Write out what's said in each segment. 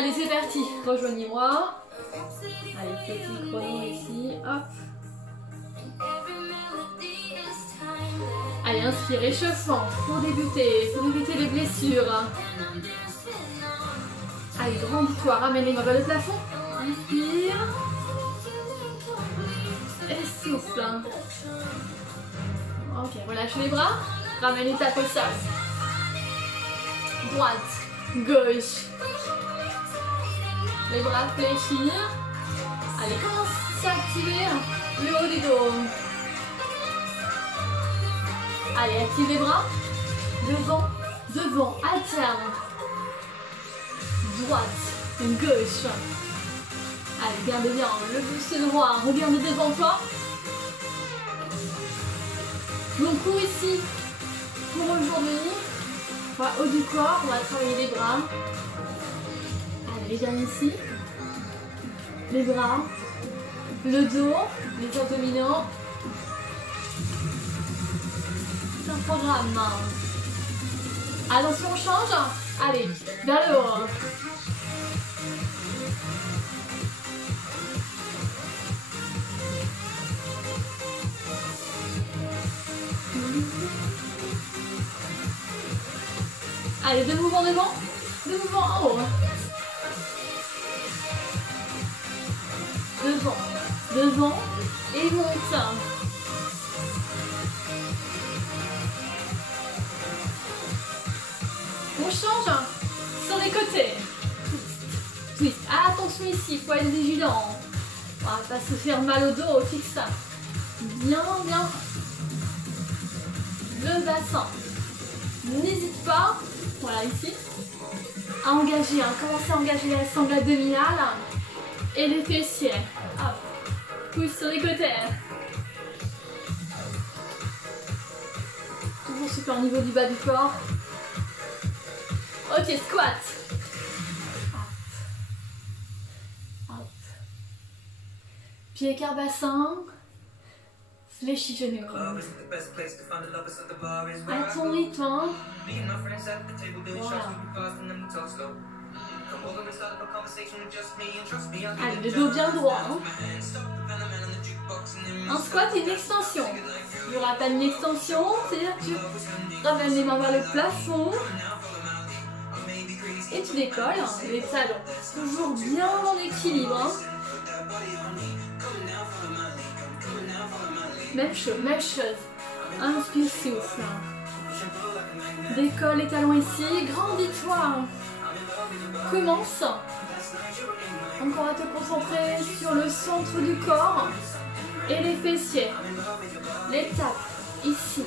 Allez, c'est parti. Rejoignez-moi. Allez, petit chrono ici. Hop. Allez, inspire, échauffement pour débuter les blessures. Allez, grandis-toi, ramène les mains vers le plafond. Inspire. Et souffle. Ok, relâche les bras. Ramène les tapes au sol. Droite, gauche. Les bras fléchis. Allez, commence à activer le haut du dos. Allez, active les bras. Devant, alterne. Droite, gauche. Allez, garde bien le buste droit. Regarde devant toi. Donc, cours ici pour aujourd'hui. On va haut du corps, on va travailler les bras. Allez, les derniers ici. Les bras, le dos, les abdominaux. C'est un programme. Attention, on change. Allez, vers le haut. Allez, deux mouvements devant, deux mouvements en haut. Devant et monte. On change sur les côtés. Twist. Attention ici, il faut être vigilant. On va pas se faire mal au dos, fixe ça. Bien. Le bassin. N'hésite pas, voilà ici, à engager, commencez à engager la sangle abdominale et les fessiers. Hop. Pousse sur les côtés. Toujours super au niveau du bas du corps. Ok, squat. Hop. Pied écart bassin. Fléchis genoux. À ton rythme. Voilà. Allez, le dos bien droit. Un squat et une extension. Il n'y aura pas une extension, c'est-à-dire que tu ramènes les mains vers le plafond. Et tu décolles les talons. Toujours bien en équilibre. Même chose. Inspire, souffle. Décolle les talons ici. Grandis-toi. Commence. Encore à te concentrer sur le centre du corps et les fessiers. Les tapes ici.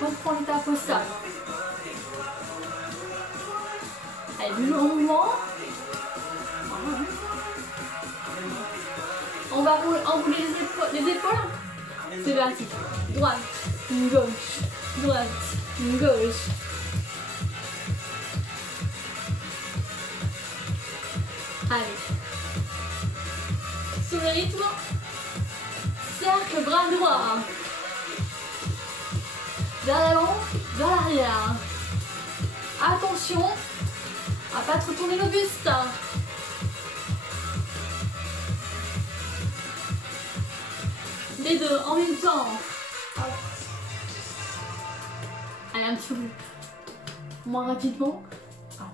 Reprends les tapes au sol. Allez, toujours en mouvement. On va enrouler les épaules. C'est parti. Droite, gauche, gauche. Allez. Sur le rythme. Cercle, bras droit. Vers l'avant, vers l'arrière. Attention à pas trop tourner le buste. Les deux en même temps. Hop. Allez, un petit peu moins rapidement. Hop.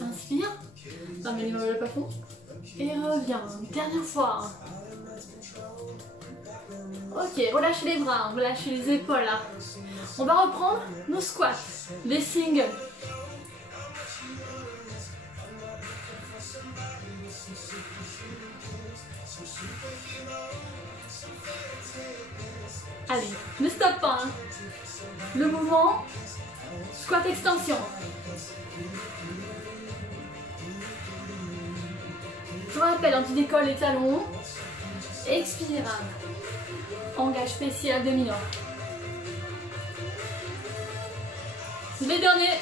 Inspire. Ramène les mains vers le plafond. Et reviens. Dernière fois. Ok, relâchez les bras, relâchez les épaules là. On va reprendre nos squats, les singles. Allez, ne stoppe pas. Hein. Le mouvement, squat extension. Je vous rappelle, tu décolles les talons. Expire. Engage fessiers abdominaux. Les derniers.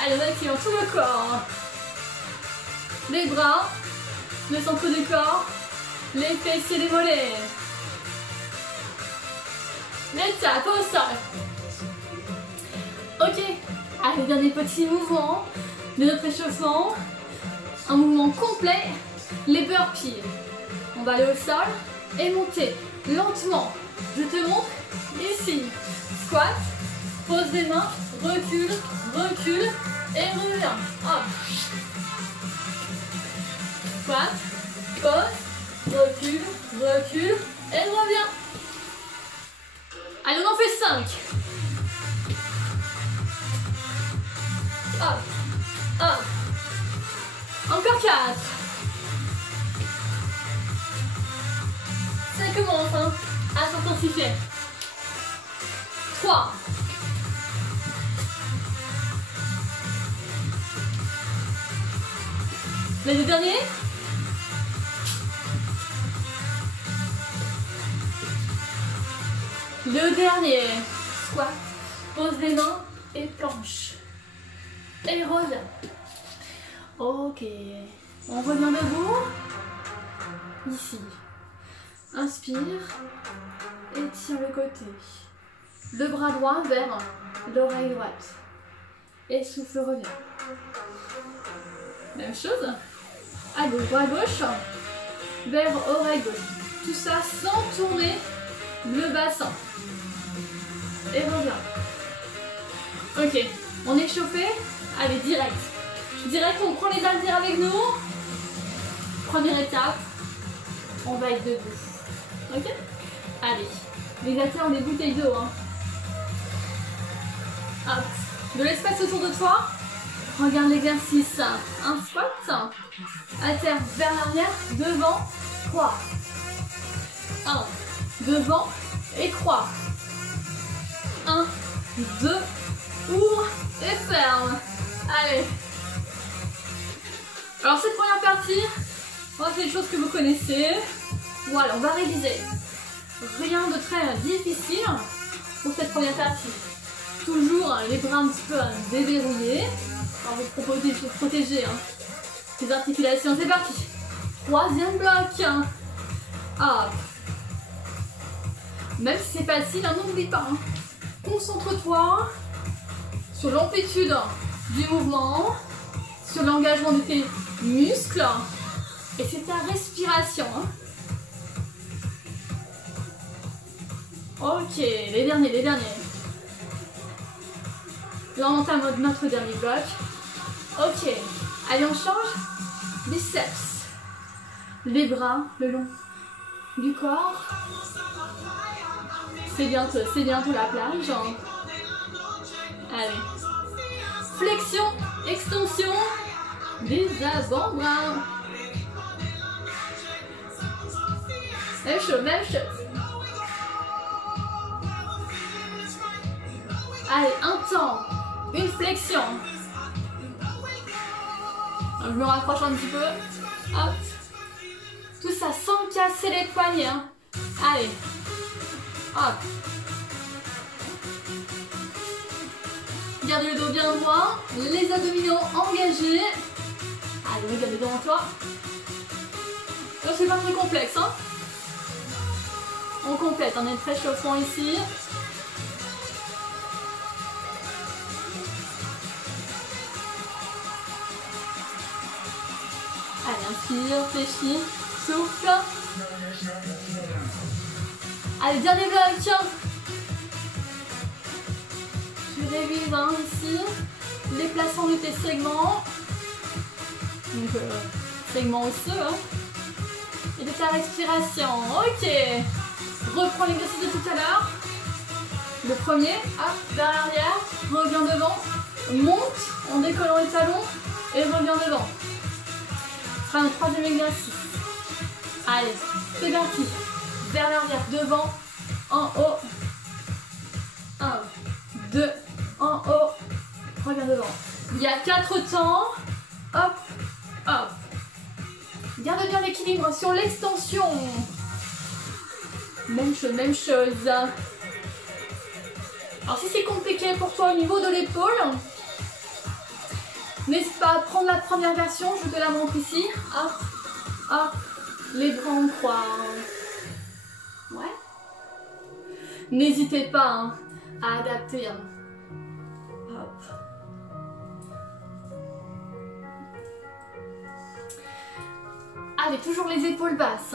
Allez, on active tout le corps. Les bras, le centre du corps, les fessiers, les mollets. les tapes au sol. Ok, allez, dernier petit mouvement de notre échauffement. Un mouvement complet, les burpees. On va aller au sol et monter lentement. Je te montre ici. Squat, pose des mains, recule, recule et reviens. Hop. Squat, pose, recule, recule et reviens. Allez, on en fait 5. Hop, hop. Encore 4. Ça commence hein, à s'intensifier. 3. Les deux derniers. Le dernier. Squat. Pose les mains et planche. Et reviens. Ok. On revient debout. Ici. Inspire. Étire le côté. Le bras droit vers l'oreille droite. Et souffle, reviens. Même chose. À gauche, bras gauche. Vers oreille gauche. Tout ça sans tourner le bassin. Et reviens. Ok. On est chauffé. Allez, direct. Direct, on prend les haltères avec nous. Première étape. On va être debout. Ok? Allez. Les haltères ont des bouteilles d'eau. Hein. Hop. De l'espace autour de toi. Regarde l'exercice. Un squat. Haltère vers l'arrière. Devant. Croix. 1. Devant. Et croix. 1. 2. Ouvre. Et ferme. Allez. Alors cette première partie, on va faire des choses que vous connaissez. Voilà, on va réviser. Rien de très difficile pour cette première partie. Toujours les bras un petit peu déverrouillés. On va vous protéger les articulations. C'est parti. Troisième bloc. Hop. Même si c'est facile, n'oublie pas. Concentre-toi sur l'amplitude du mouvement, sur l'engagement de tes muscles. Et c'est ta respiration. Ok, les derniers. Là, on entame notre dernier bloc. Ok, allez, on change. Biceps. Les bras le long du corps. C'est bientôt la plage. Allez. Flexion, extension des avant-bras. Même chose. Allez, un temps, une flexion. Je me rapproche un petit peu. Hop. Tout ça sans casser les poignets. Allez. Hop. Garde le dos bien droit, les abdominaux engagés. Allez, regarde devant toi. Alors, c'est pas très complexe. On complète, on est très chauffant ici. Allez, inspire, fléchis, souffle. Allez, dernier bloc. Je révise ici les placements de tes segments. Donc, segments osseux. Et de ta respiration. Ok. Reprends l'exercice de tout à l'heure. Le premier, hop, vers l'arrière, reviens devant, monte en décollant les talons et reviens devant. On fera un troisième exercice. Allez, c'est parti. Vers l'arrière, devant, en haut. 1, 2, en haut. Reviens devant. Il y a 4 temps. Hop, hop. Garde bien l'équilibre sur l'extension. Même chose. Alors si c'est compliqué pour toi au niveau de l'épaule, n'hésite pas à prendre la première version, je te la montre ici. Hop, hop, les bras en croix. Ouais. N'hésitez pas hein, à adapter. Hein. Hop. Allez, toujours les épaules basses.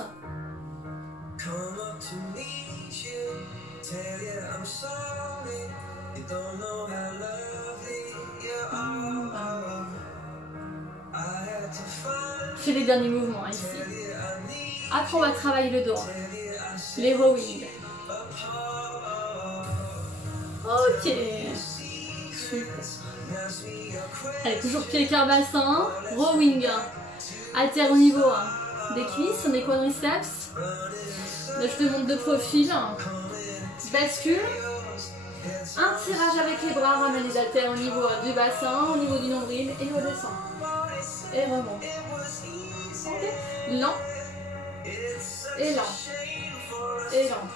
C'est les derniers mouvements ici. Après, on va travailler le dos. Les rowing. Ok. Super. Allez, toujours pied cœur bassin. Rowing. Haltère au niveau des cuisses, des quadriceps. Là, je te montre de profil. Bascule. Un tirage avec les bras, ramène les haltères au niveau du bassin, au niveau du nombril et redescend. Et remonte. Ok. Lent. Et lent. Et lent.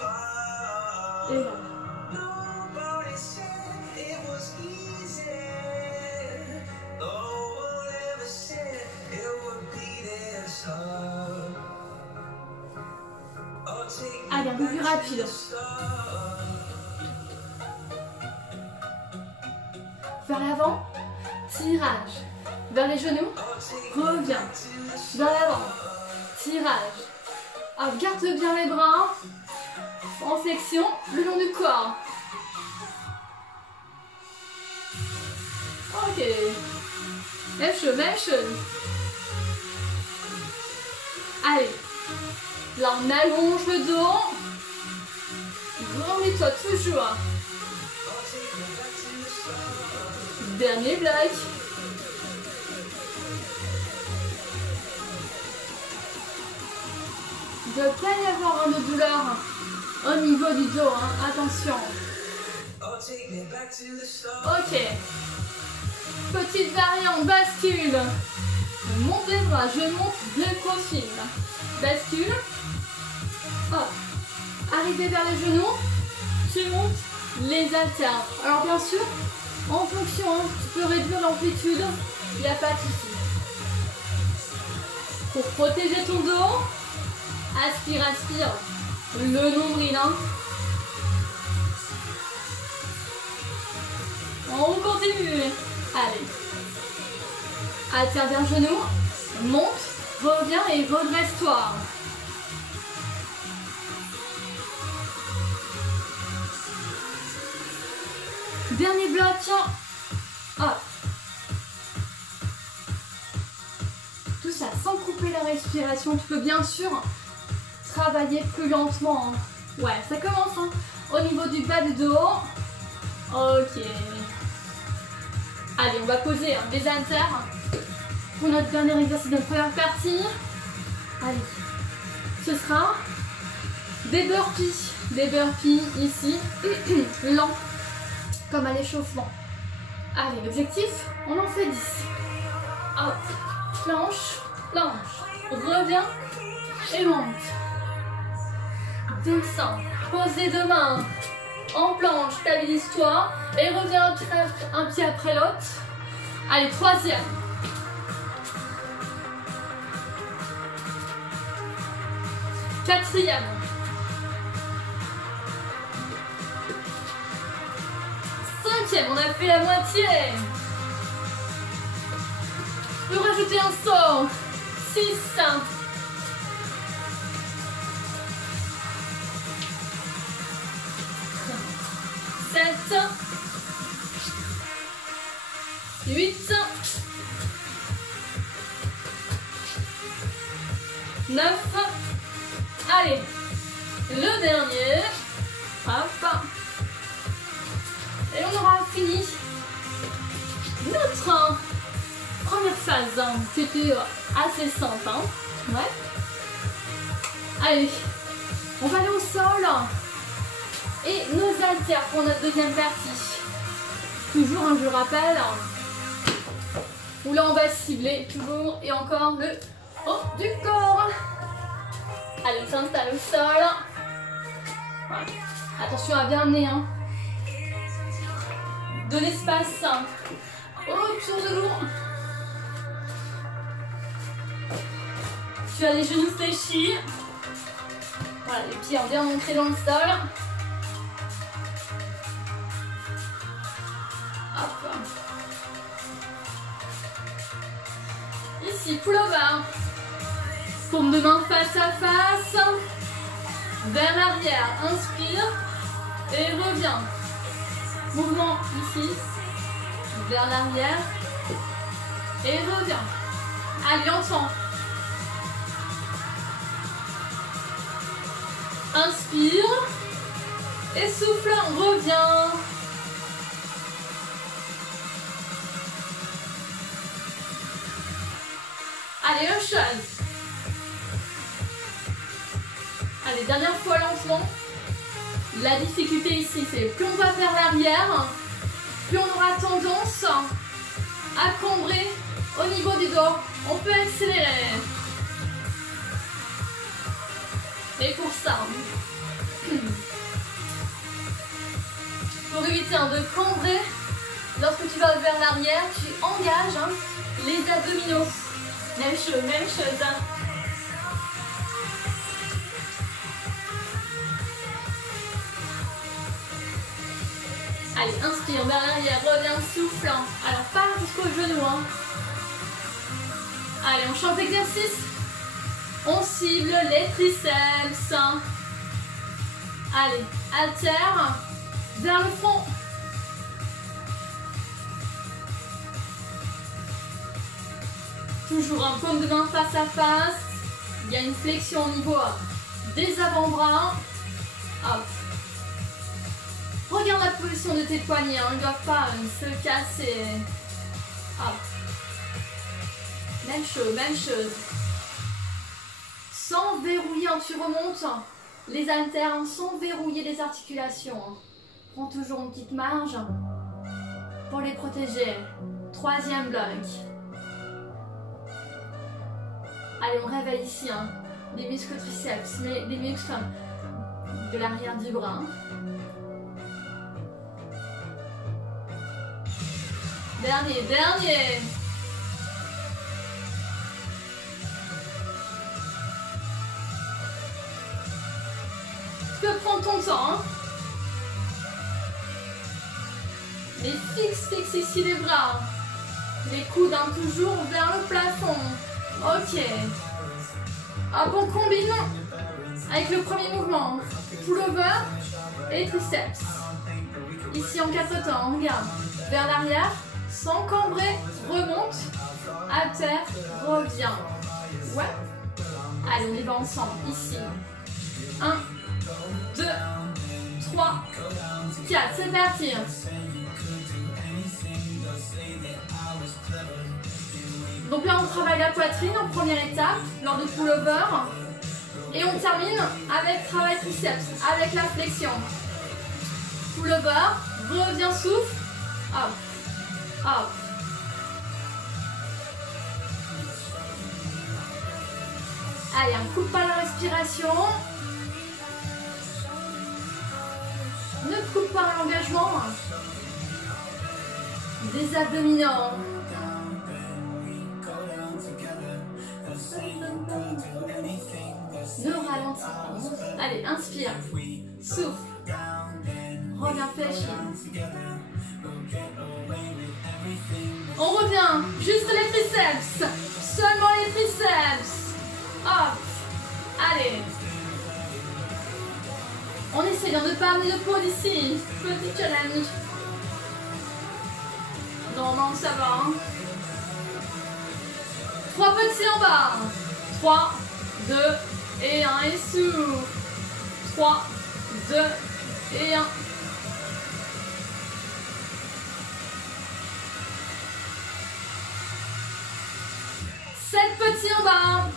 Et lent. Allez, un peu plus rapide. Vers l'avant, tirage. Vers les genoux, reviens. Vers l'avant, tirage. Alors, garde bien les bras en flexion le long du corps. Ok. Mèche. Allez. Là, on allonge le dos. Remets-toi toujours. Dernier bloc. Il ne doit pas y avoir de douleur au niveau du dos. Hein. Attention. Ok. Petite variante, bascule. Je monte les bras, je monte le profil. Bascule. Hop. Arrivé vers les genoux, tu montes les haltères. Alors bien sûr, en fonction, hein, tu peux réduire l'amplitude, il n'y a pas de souci. Pour protéger ton dos, aspire, aspire. Le nombril. Hein. On continue. Allez. Haltère vers genou, monte, reviens et redresse-toi. Dernier bloc. Hop. Tout ça sans couper la respiration. Tu peux bien sûr travailler plus lentement. Hein. Ouais, ça commence hein, au niveau du bas du dos. Ok. Allez, on va poser hein, des haltères pour notre dernier exercice de notre première partie. Allez. Ce sera des burpees. Des burpees ici. Lents. Comme à l'échauffement. Allez, l'objectif, on en fait 10. Hop, planche, planche, reviens et monte. Descends, pose les deux mains en planche, stabilise-toi et reviens un pied après l'autre. Allez, troisième. Quatrième. On a fait la moitié. Je peux rajouter un saut. 6. 7. 8. 9. Allez. Le dernier. Hop. Et on aura fini notre première phase qui était assez simple. Hein. Ouais. Allez, on va aller au sol et nos haltères pour notre deuxième partie. Toujours, hein, je rappelle, où là on va cibler toujours et encore le haut du corps. Allez, on s'installe au sol. Voilà. Attention à bien amener. Hein. De l'espace autour de l'eau. Tu as les genoux fléchis. Voilà, les pieds ont bien montré dans le sol. ici, pullover. Paume de main face à face. Vers l'arrière, inspire. Et reviens. Mouvement ici. Vers l'arrière. Et reviens. Allez, entends. Inspire. Et souffle, reviens. Allez, une chose. Allez, dernière fois lentement. La difficulté ici, c'est plus on va vers l'arrière, plus on aura tendance à cambrer au niveau du dos. On peut accélérer. Et pour ça, pour éviter de cambrer, lorsque tu vas vers l'arrière, tu engages les abdominaux. Même chose, même chose. Allez, inspire vers l'arrière, reviens, souffle. Alors, pas jusqu'au genou. Allez, on change l'exercice. On cible les triceps. Allez, haltère vers le front. Toujours un paume de main face à face. Il y a une flexion au niveau des avant-bras. Hop. Regarde la position de tes poignets, ils ne doivent pas se casser. Hop. Même chose, même chose. Sans verrouiller, tu remontes les haltères, sans verrouiller les articulations. Prends toujours une petite marge pour les protéger. Troisième bloc. Allez, on réveille ici les muscles triceps, les muscles de l'arrière du bras. Dernier, dernier. Tu peux prendre ton temps. Mais fixe ici les bras. Les coudes toujours vers le plafond. Ok. Hop, on combine avec le premier mouvement. Pullover et triceps. Ici en 4 temps, regarde. Vers l'arrière, sans cambrer, remonte, à terre, reviens. Ouais. Allez, on y va ensemble. Ici. 1, 2, 3, 4. C'est parti. Donc là, on travaille la poitrine en première étape, lors du pullover. Et on termine avec travail triceps, avec la flexion. Pullover, reviens, souffle. Hop, hop. Allez, on coupe pas la respiration. Ne coupe pas l'engagement. Des abdominaux. Ne ralentis pas. Allez, inspire. Souffle. Reviens, fléchis. On revient. Juste les triceps. Seulement les triceps. Hop. Allez. On essaie de ne pas amener de pause ici. Petit challenge. Non, ça va. 3 petits en bas. 3, 2 et 1. Et souffle. 3, 2 et 1. Petits en bas.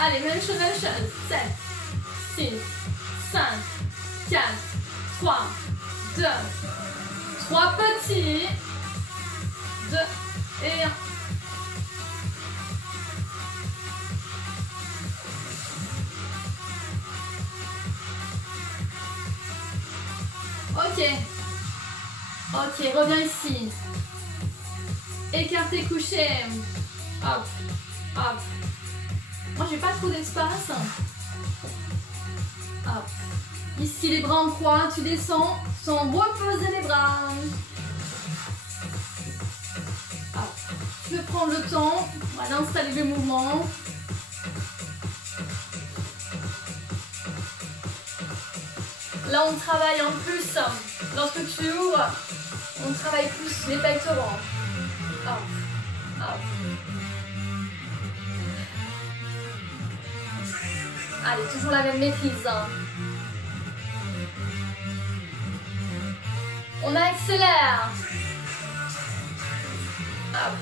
Allez, même chose, 7, 6, 5, 4, 3, 2, 3 petits, 2 et 1. Ok. Ok, reviens ici. Écarté, couché. Hop, hop. Moi, j'ai pas trop d'espace. Hop. Ici, les bras en croix, tu descends sans reposer les bras. Ah, tu peux prendre le temps d'installer le mouvement. Là, on travaille en plus, lorsque tu ouvres, on travaille plus les pectoraux. Hop, hop. Allez, toujours la même maîtrise. On accélère. Hop.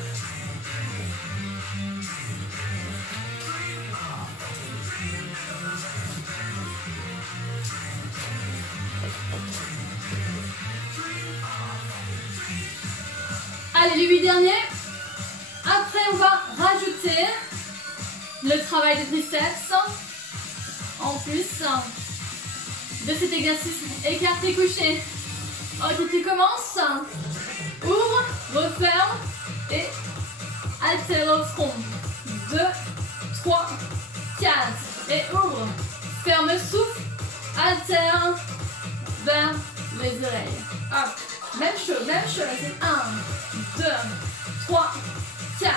Allez, les 8 derniers. Après, on va rajouter le travail des triceps. En plus de cet exercice écarté couché. Ok, tu commences. Ouvre, referme et haltère au front. 2, 3, 4. Et ouvre. Ferme, souffle. Haltère vers les oreilles. Hop. Même chose, même chose. C'est 1, 2, 3, 4.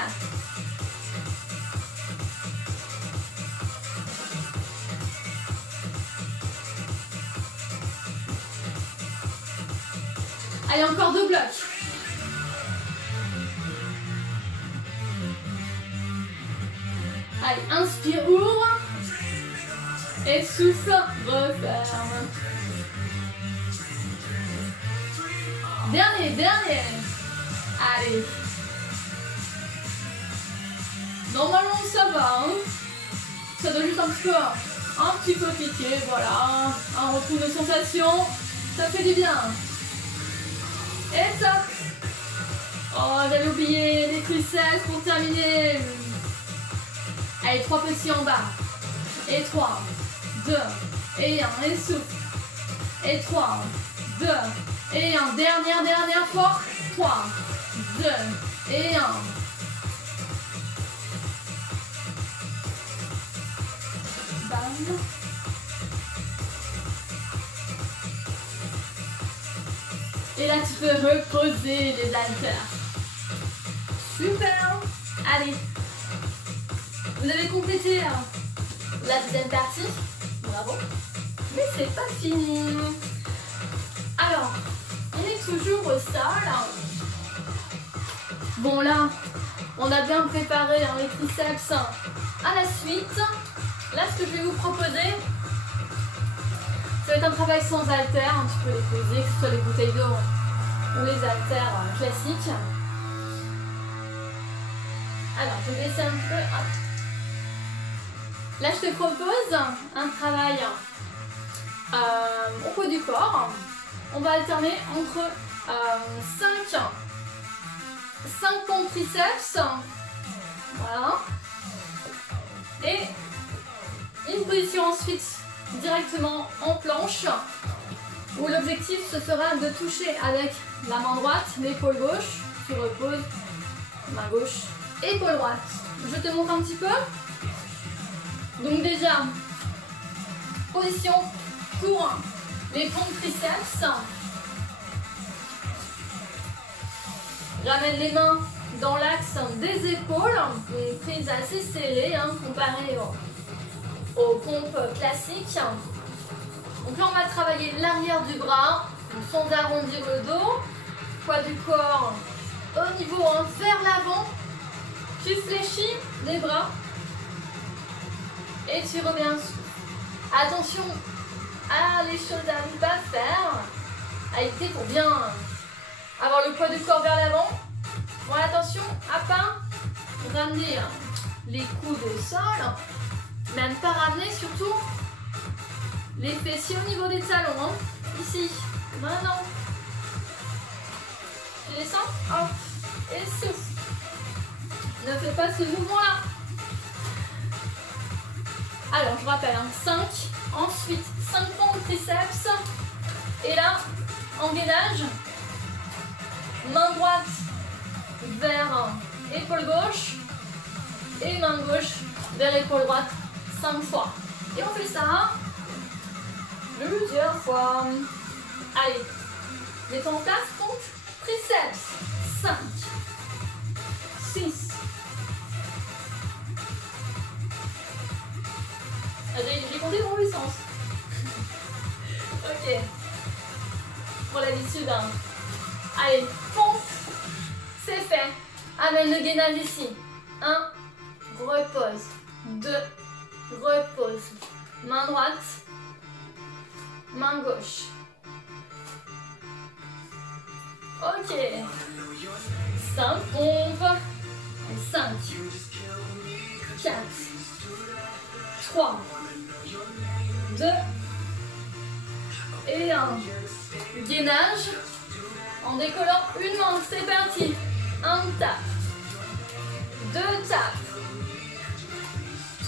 Allez, encore 2 blocs. Allez, inspire, ouvre. Et souffle, referme. Dernier. Allez. Normalement, ça va. Hein, ça doit juste un petit peu piquer. Voilà. Un retour de sensation. Ça fait du bien. Et top. Oh, j'avais oublié les triceps pour terminer. Allez, 3 petits en bas. Et 3, 2, et 1. Et souffle. Et 3, 2, et 1. Dernière fois. 3, 2, et 1. Bam. Et là, tu peux reposer les haltères. Super. Allez. Vous avez complété la deuxième partie. Bravo. Mais c'est pas fini. Alors, on est toujours au sol. Bon, là, on a bien préparé les triceps à la suite. Là, ce que je vais vous proposer, ça va être un travail sans haltères. Tu peux les poser, que ce soit les bouteilles d'eau ou les haltères classiques. Alors, je vais essayer un peu. Hop. Là, je te propose un travail au poids du corps. On va alterner entre 5 pompes triceps. Voilà. Et une position ensuite directement en planche, où l'objectif ce sera de toucher avec la main droite l'épaule gauche. Tu reposes, main gauche, épaule droite. Je te montre un petit peu. Donc déjà, position pour les pompes triceps. J'amène les mains dans l'axe des épaules, une prise assez serrée comparée aux pompes classiques. Donc là, on va travailler l'arrière du bras, sans arrondir le dos, poids du corps au niveau vers l'avant. Tu fléchis les bras et tu reviens. Attention à les choses à ne pas faire, à éviter pour bien avoir le poids du corps vers l'avant. Bon, attention à pas ramener les coudes au sol, mais à ne pas ramener surtout les fessiers au niveau des talons. Ici, maintenant. Tu descends, hop, et souffle. Ne fais pas ce mouvement-là. Alors, je rappelle, 5, ensuite 5 pompes triceps, et là, engainage, main droite vers épaule gauche, et main gauche vers épaule droite 5 fois. Et on fait ça plusieurs fois. Allez, mettons en place donc triceps. 5, 6. J'ai compté dans le sens. Ok. Pour l'habitude. Hein. Allez, pompe. C'est fait. Amène le gainage ici. 1. Repose. 2. Repose. Main droite. Main gauche. Ok. 5 pompes. 5. 4. 3. 2. Et 1. Gainage. En décollant une main. C'est parti. 1 tape. 2 tapes.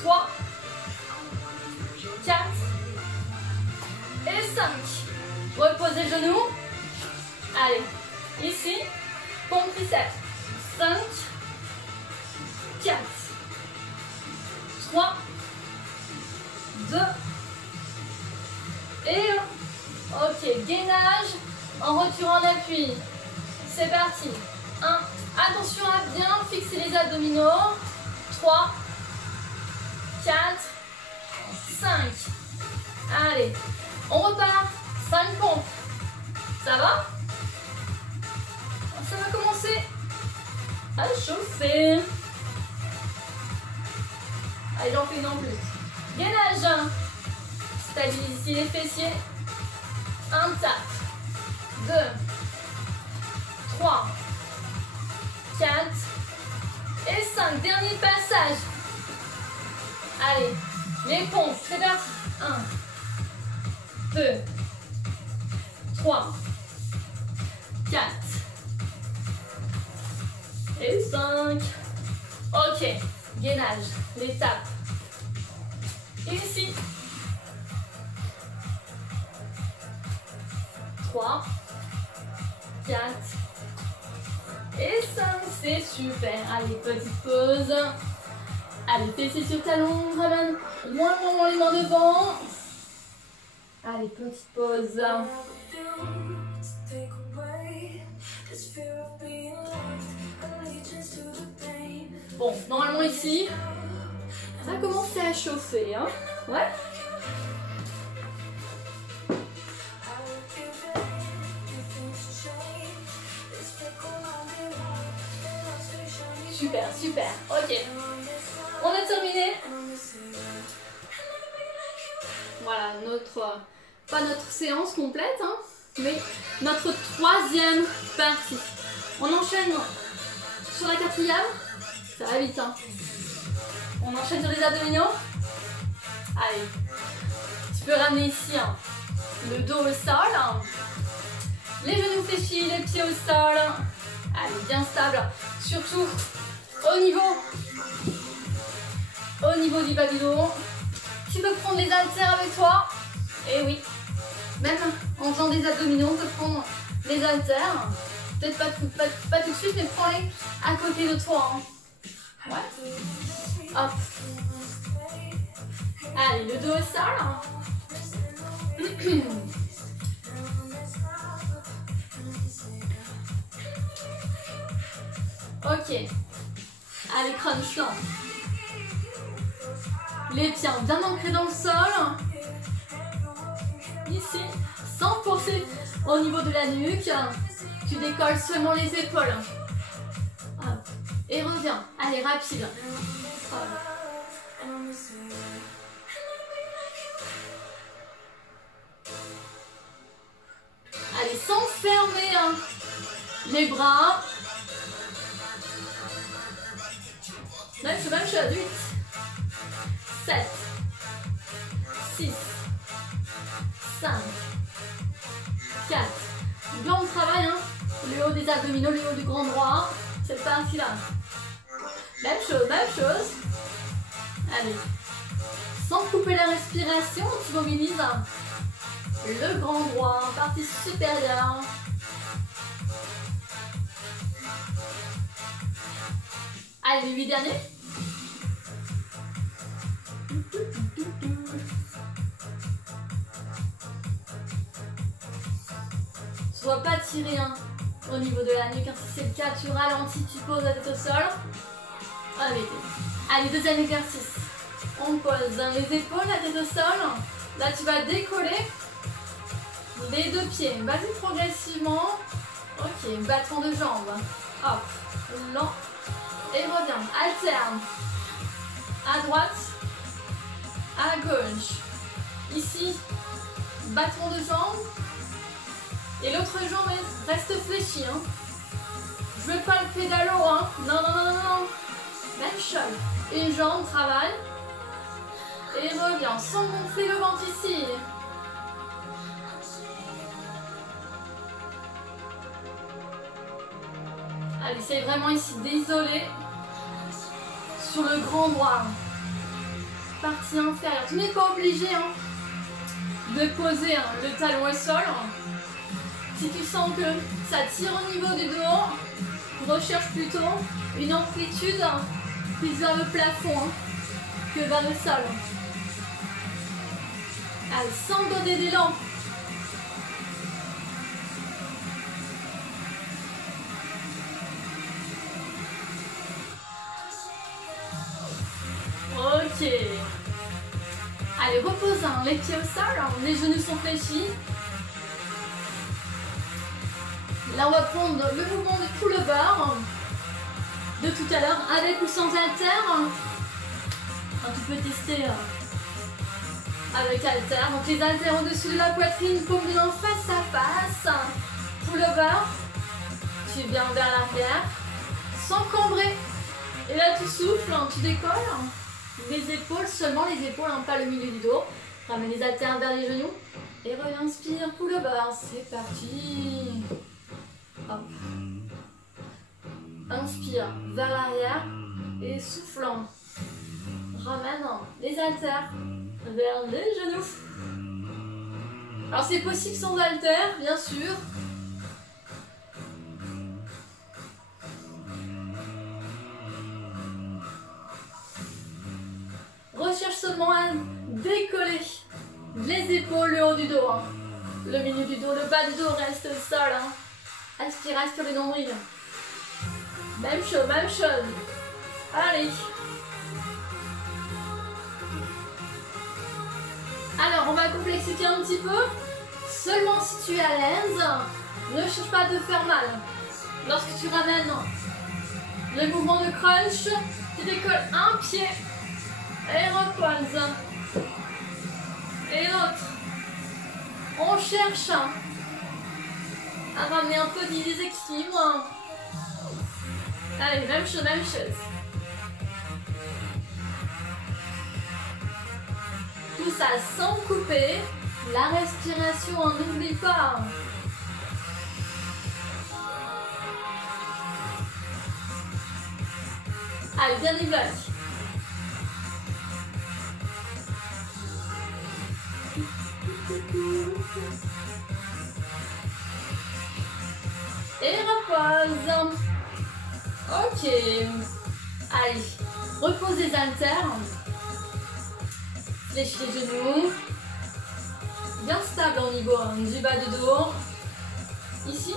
3. 4. Et 5. Reposez genoux. Allez. Ici. Pompe triceps. 5. 4. 3. 2. Et 1. Ok. Gainage. En retirant l'appui. C'est parti. 1. Attention à bien fixer les abdominaux. 3. 4. 5. Allez. On repart. 5 pompes. Ça va? Ça va commencer à chauffer. Allez, j'en fais une en plus. Gainage. Stabilise ici les fessiers. 1 tape. 2. 3. 4. Et 5. Dernier passage. Allez. Les pompes. C'est parti. 1. 2. 3. 4. Et 5. Ok. Gainage. L'étape. Ici. 3. 4. Et 5. C'est super. Allez, petite pause. Allez, fessiers sur talons. Ramène moins les mains devant. Allez, petite pause. Bon, normalement ici, ça commence à chauffer, hein? Ouais. Super, super. Ok. On a terminé. Voilà, pas notre séance complète, hein, mais notre 3e partie. On enchaîne sur la 4e. Ça va vite, hein. On enchaîne sur les abdominaux. Allez. Tu peux ramener ici hein, le dos au sol. Hein. Les genoux fléchis, les pieds au sol. Allez, bien stable. Surtout au niveau du bas du dos. Tu peux prendre les haltères avec toi. Et oui, même en faisant des abdominaux, on peut prendre les haltères. Peut-être pas tout de suite, mais prends-les à côté de toi. Hein. Ouais. Hop. Allez, le dos au sol. Ok. Allez, crunch. Les pieds bien ancrés dans le sol. Ici, sans forcer au niveau de la nuque. Tu décolles seulement les épaules. Hop. Et reviens. Allez, rapide. Hop. Allez, sans fermer hein, les bras. Même chose, 8, 7, 6, 5, 4. Bien on travaille, hein. Le haut des abdominaux, le haut du grand droit. C'est parti là. Même chose, même chose. Allez. Sans couper la respiration, tu mobilises le grand droit, partie supérieure. Allez, les 8 derniers. ne dois pas tirer hein, au niveau de la nuque. Hein. Si c'est le cas, tu ralentis, tu poses la tête au sol. Allez, allez, deuxième exercice. On pose hein, les épaules, la tête au sol. Là, tu vas décoller les deux pieds. Vas-y progressivement. Ok, battement de jambes. Hop, lent. Et reviens. Alterne. À droite, à gauche. Ici, battement de jambes. Et l'autre jambe reste fléchie. Hein. Je veux pas le pédalo. Hein. Non, non, non, non, non. Même chose. Une jambe travaille. Et reviens sans gonfler le ventre ici. Allez, essaye vraiment ici d'isoler sur le grand droit. Partie inférieure. Tu n'es pas obligé hein, de poser hein, le talon au sol. Si tu sens que ça tire au niveau du dos, recherche plutôt une amplitude plus vers le plafond hein, que vers le sol. Allez, sans donner d'élan. Ok. Allez, repose hein, les pieds au sol, hein, les genoux sont fléchis. Là, on va prendre le mouvement de pull-over de tout à l'heure, avec ou sans haltère. Tu peux tester avec haltère. Donc les haltères au-dessus de la poitrine, paume de main face à face. Pull-over. Tu viens vers l'arrière, sans cambrer. Et là, tu souffles, tu décolles. Les épaules, seulement les épaules, pas le milieu du dos. Ramène les haltères vers les genoux. Et re-inspire, pull-over. C'est parti. Hop. Inspire vers l'arrière et soufflant. Ramène les haltères vers les genoux. Alors c'est possible sans haltères, bien sûr. Recherche seulement à décoller les épaules, le haut du dos. Hein. Le milieu du dos, le bas du dos reste au sol. Hein. Inspire, inspire le nombril. Même chose, même chose. Allez. Alors, on va complexifier un petit peu. Seulement si tu es à l'aise, ne cherche pas à te faire mal. Lorsque tu ramènes le mouvement de crunch, tu décolles un pied et repose. Et l'autre. On cherche à ramener un peu du déséquilibre. Allez, même chose, même chose. Tout ça sans couper. La respiration, n'oublie pas. Allez, bien évalué. Et repose. Ok. Allez, repose les haltères. Fléchis les genoux. Bien stable au niveau du bas de dos. Ici,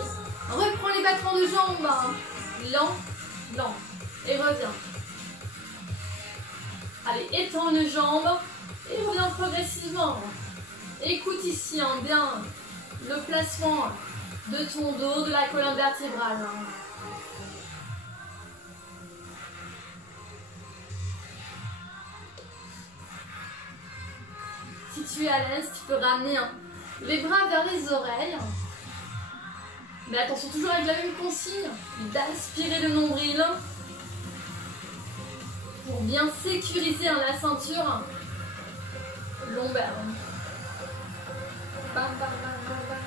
reprends les battements de jambes. Lent, lent. Et reviens. Allez, étends les jambes. Et reviens progressivement. Écoute ici bien le placement de ton dos, de la colonne vertébrale. Si tu es à l'aise, tu peux ramener les bras vers les oreilles. Mais attention, toujours avec la même consigne, d'aspirer le nombril pour bien sécuriser la ceinture lombaire. Bam, bam, bam, bam, bam.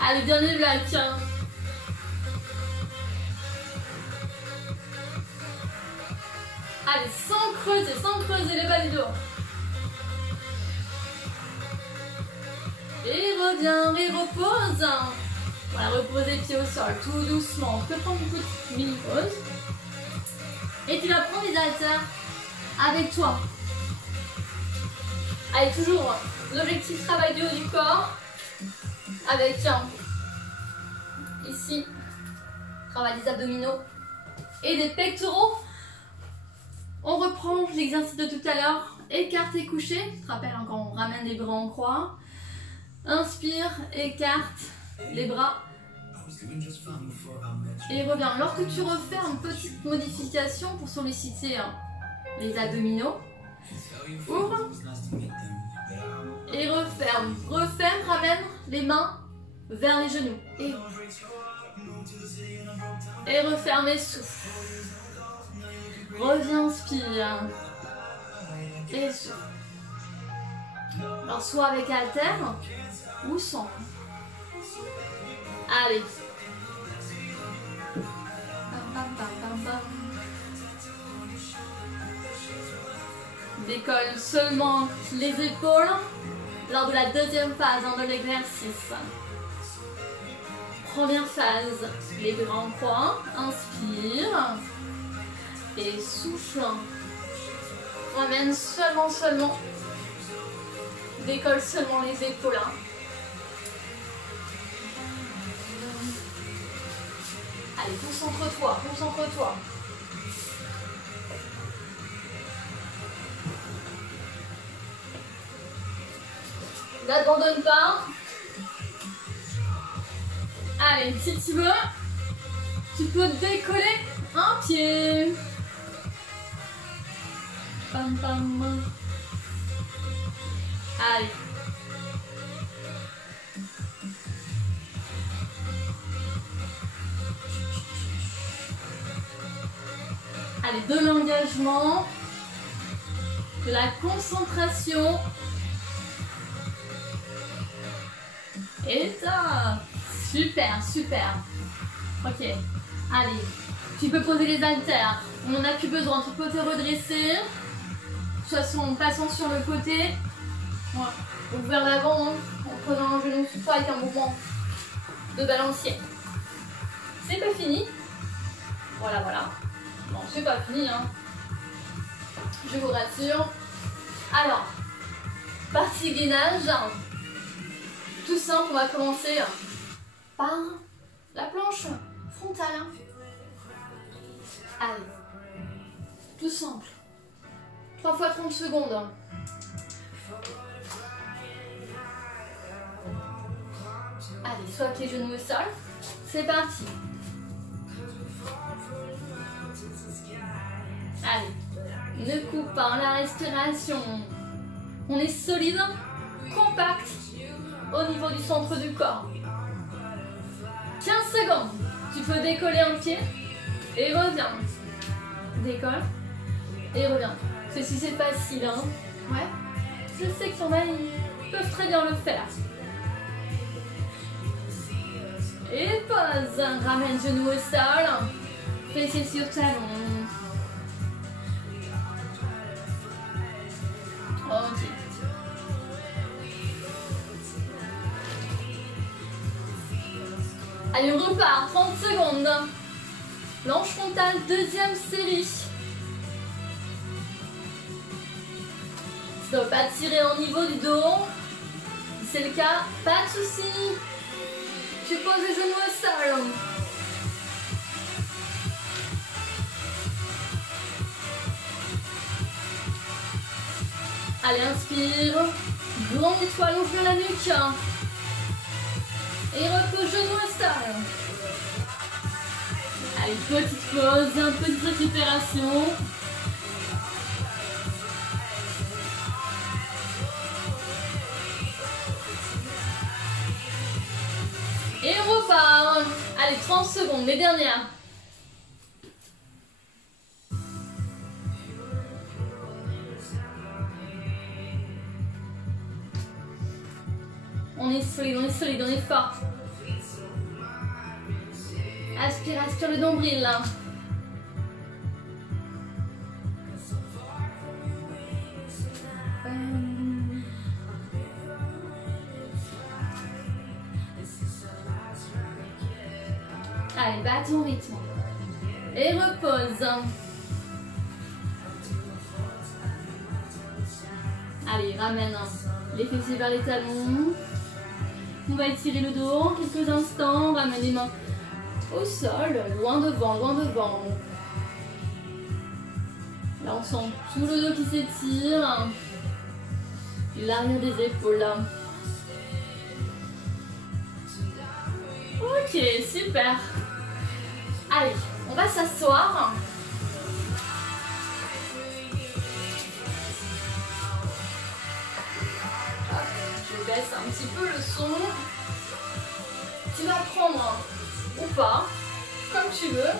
Allez, dernier bloc. Allez, sans creuser le bas du dos. Et reviens, et repose. On va reposer les pieds au sol, tout doucement. Tu peux prendre une petite mini-pause. Et tu vas prendre les haltères avec toi. Allez, toujours L'objectif, travail du haut du corps. Avec, ici, travail des abdominaux et des pectoraux. On reprend l'exercice de tout à l'heure. Écarte et couché. Tu te rappelles quand on ramène les bras en croix. Inspire, écarte les bras. Et reviens. Lorsque tu refais une petite modification pour solliciter les abdominaux, ouvre et referme. Referme, ramène les mains vers les genoux. Et referme et souffle. Reviens, inspire. Et souffle. Alors soit avec haltère ou sans. Allez. Décolle seulement les épaules lors de la deuxième phase de l'exercice. Première phase, les bras en croix. Inspire. Et souffle. Ramène seulement. Décolle seulement les épaules. Allez, concentre-toi. N'abandonne pas. Allez, si tu veux, tu peux décoller un pied. Pam pam. Allez. Allez, de l'engagement, de la concentration. Et ça, super. Ok, allez, tu peux poser les haltères. On n'en a plus besoin, tu peux te redresser. De toute façon, en passant sur le côté, ou vers l'avant, en prenant un genou sous toi avec un mouvement de balancier. C'est pas fini. Voilà. Bon, c'est pas fini, je vous rassure. Alors, partie gainage. Tout simple, on va commencer par la planche frontale. Allez, tout simple. 3 fois 30 secondes. Allez, soit avec les genoux au sol. C'est parti. Allez, ne coupe pas la respiration. On est solide, compact au niveau du centre du corps. 15 secondes. Tu peux décoller un pied et reviens. Décolle et reviens. Ceci c'est facile, Ouais. Je sais que ils peuvent très bien le faire. Et pose. Ramène genou au sol. Fessiers sur talon. Ok. Allez, on repart, 30 secondes. Planche frontale, deuxième série. Si tu ne veux pas tirer au niveau du dos, si c'est le cas, pas de souci. Tu poses les genoux au sol. Allez, inspire. Grand étoile, ouvre la nuque. Et repose genou au sol. Allez, petite pause, petite récupération. Et on repart. Allez, 30 secondes, les dernières. On est solide, on est fort. Aspire, aspire le nombril. Allez, bats ton rythme. Et repose. Allez, ramène Les fessiers vers les talons. On va étirer le dos quelques instants. On ramène les mains au sol, loin devant, loin devant. Là, on sent tout le dos qui s'étire. L'arrière des épaules. Ok, super. Allez, on va s'asseoir. Je baisse un petit peu le son. Tu vas prendre ou pas, comme tu veux.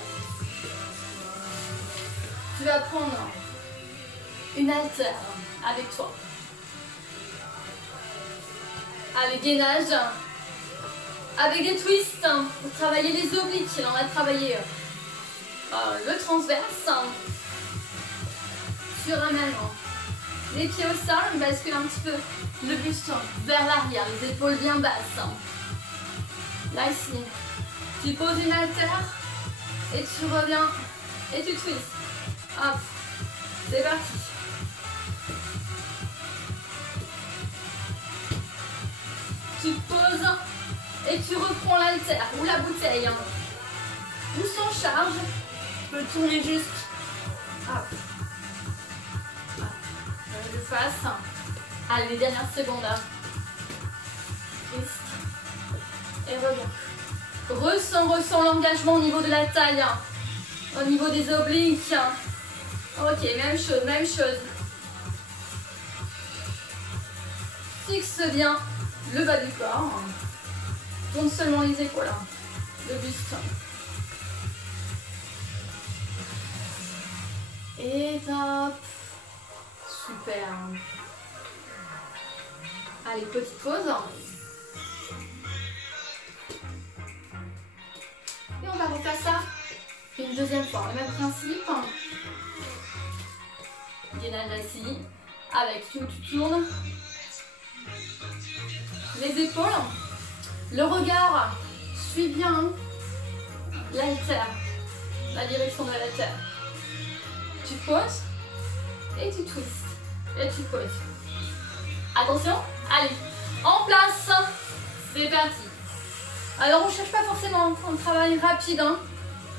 Tu vas prendre une haltère avec toi. Avec gainage, avec des twists pour travailler les obliques. Là, on va travailler le transverse. Tu ramènes les pieds au sol, on bascule un petit peu le buste vers l'arrière, les épaules bien basses. Là, ici, tu poses une haltère et tu reviens et tu twists. Hop, c'est parti. Tu poses et tu reprends l'haltère ou la bouteille. Ou sans charge, tu peux tourner juste. Hop. Je fasse. Allez, les dernières secondes. Twist. Et reviens. Ressens l'engagement au niveau de la taille. Au niveau des obliques. Ok, même chose, même chose. Fixe bien le bas du corps. Tourne seulement les épaules. Le buste. Et top. Super. Allez, petite pause. Et on va refaire ça une deuxième fois. Le même principe. Gainage assis. Avec tu tournes les épaules. Le regard suit bien l'haltère, la direction de l'haltère. Tu poses et tu twists. Et tu poses. Attention, allez, en place. C'est parti. Alors on ne cherche pas forcément un travail rapide. Hein.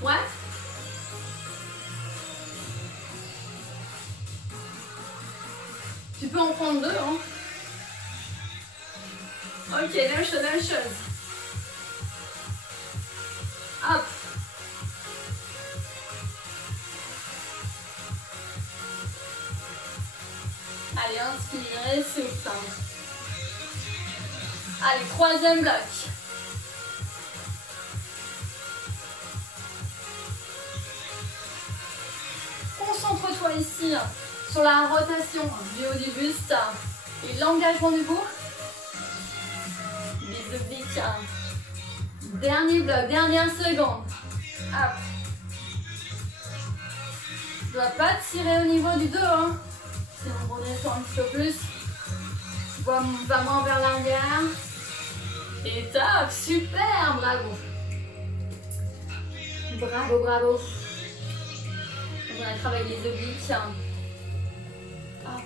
Ouais. Tu peux en prendre deux. Hein. Ok, même chose, même chose. Hop. Allez, inspire et souffle. Allez, troisième bloc. Concentre-toi ici sur la rotation du haut du buste et l'engagement du cou. Les obliques. Dernier bloc, dernière seconde. Hop. Je ne dois pas tirer au niveau du dos. Hein. Sinon, on redescend un petit peu plus. Va moins vers l'arrière. Et top, super, bravo. Bravo, bravo. On a travaillé les obliques. Hop.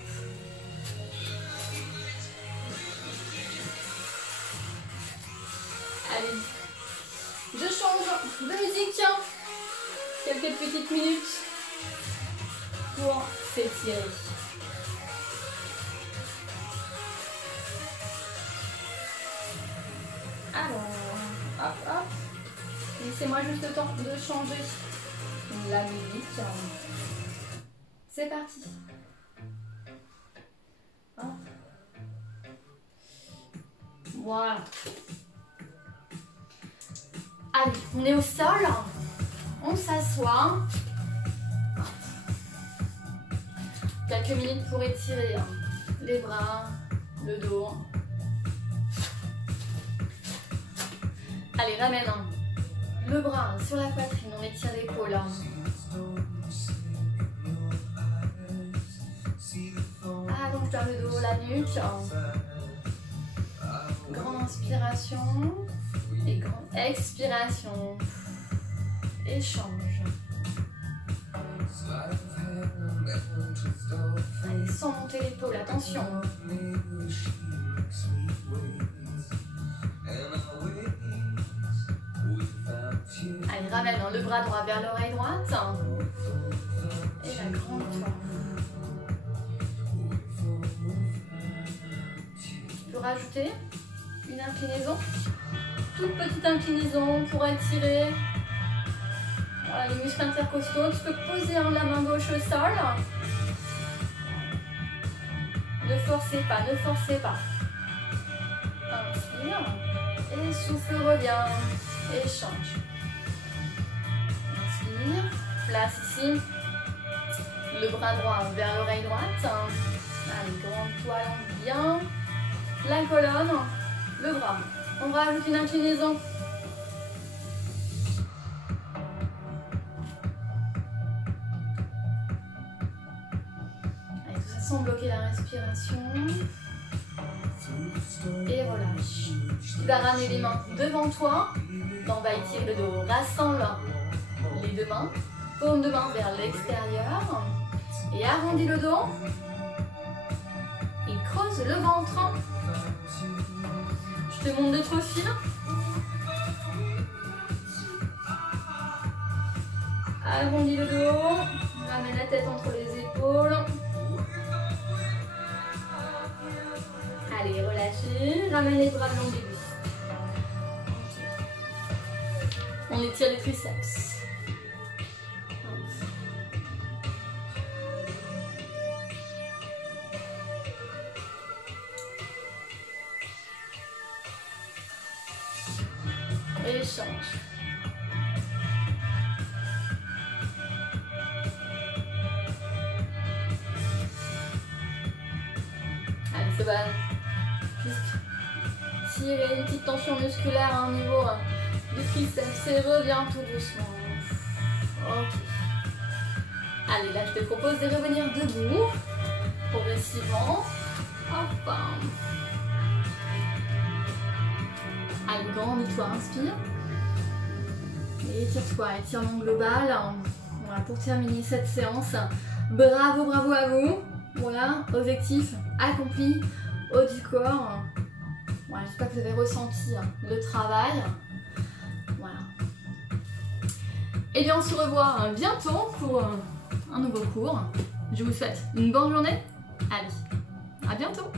Allez, je change de musique. Quelques petites minutes pour s'étirer. Alors, hop, hop. Laissez-moi juste le temps de changer la musique. C'est parti. Hop. Voilà. Allez, on est au sol. On s'assoit. Quelques minutes pour étirer les bras, le dos. Allez, ramène le bras sur la poitrine, on étire l'épaule. Allonge vers le dos, la nuque. Grande inspiration et grande expiration. Échange. Allez, sans monter l'épaule, attention. Allez, ramène le bras droit vers l'oreille droite. Et la grande victoire. Tu peux rajouter une inclinaison. Toute petite inclinaison pour étirer voilà, les muscles intercostaux. Tu peux poser la main gauche au sol. Ne forcez pas, ne forcez pas. Inspire. Et souffle, reviens. Échange. Inspire. Place ici. Le bras droit vers l'oreille droite. Allez, grande toile, bien. La colonne, le bras. On rajoute une inclinaison. Allez, tout ça sans bloquer la respiration. Et relâche. Tu vas ramener les mains devant toi. On va étirer le dos. Rassemble les deux mains. Paume de main vers l'extérieur. Et arrondis le dos. Et creuse le ventre. Je te montre d'autres fils. Arrondis le dos. Ramène la tête entre les épaules. Allez, relâchez. Ramène les bras le long des buste. On étire les triceps. Échange. Allez, c'est bon. Juste tirer une petite tension musculaire au niveau du triceps et reviens tout doucement. Ok. Allez, là je te propose de revenir debout progressivement. Hop. Allez, grandis-toi, inspire. Et étire-toi, étirement global. Voilà, pour terminer cette séance. Bravo, bravo à vous. Voilà, objectif accompli, haut du corps. Voilà, j'espère que vous avez ressenti le travail. Voilà. Et bien, on se revoit bientôt pour un nouveau cours. Je vous souhaite une bonne journée. Allez, à bientôt.